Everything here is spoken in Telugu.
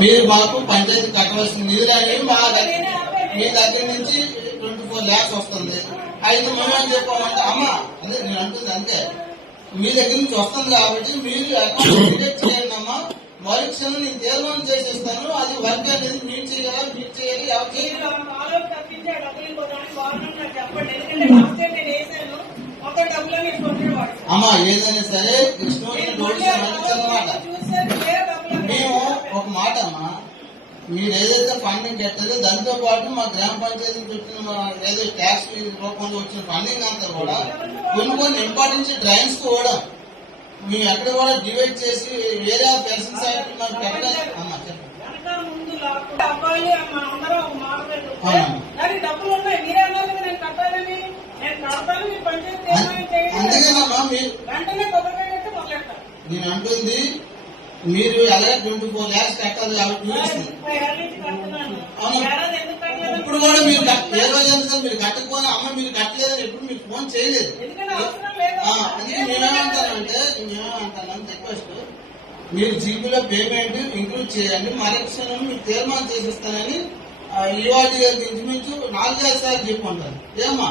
మీరు మాకు పంచాయతీ కట్టవలసిన నిధులు అనేవి మీ దగ్గర నుంచి 24 lakhs వస్తుంది. అయితే మనం ఏం చెప్పామంటే అమ్మ అదే నేను అంటుంది అంతే, మీ దగ్గర నుంచి వస్తుంది కాబట్టి మీరు అకౌంట్ డిడక్ట్ చేయండి అమ్మా, మరుక్షణం నేను తీర్మానం చేసేస్తాను. అది వర్క్ అనేది మీరు చేయాలి, మీరు చేయాలి, ఎవరు చేయాలి. అమ్మా ఏదైనా సరే కృష్ణ అన్నమాట. మేము ఒక మాట అమ్మా, మీరు ఏదైతే ఫండింగ్ కట్టారో దాంతో పాటు మా గ్రామ పంచాయతీ పెట్టిన ఏదో ట్యాక్స్ రూపంలో వచ్చిన ఫండింగ్ అంతా కూడా కొన్ని ఇంపార్టెన్స్ డ్రైన్స్ కూడా మేము ఎక్కడ కూడా డివైడ్ చేసి వేరే పర్సన్స్ మాకు పెట్టలేదు అమ్మా. అందుకేనమ్మా నేను అంటుంది మీరు అలాగే 24 lakhs కట్టాలి కాబట్టి చూపిస్తుంది. ఇప్పుడు కూడా మీరు ఏ రోజు మీరు కట్టకపోయినా అమ్మ మీరు కట్టలేదని ఎప్పుడు మీకు ఫోన్ చేయలేదు. అందుకే మేమేమంటానంటే రిక్వెస్ట్, మీరు జీబీలో పేమెంట్ ఇంక్లూడ్ చేయండి, మరక్షణం మీకు తీర్మానం చేసిస్తానని ఈవాటి గారికి ఇంచుమించు 4-5 సార్లు చెప్పుకుంటారు. ఏమ్మా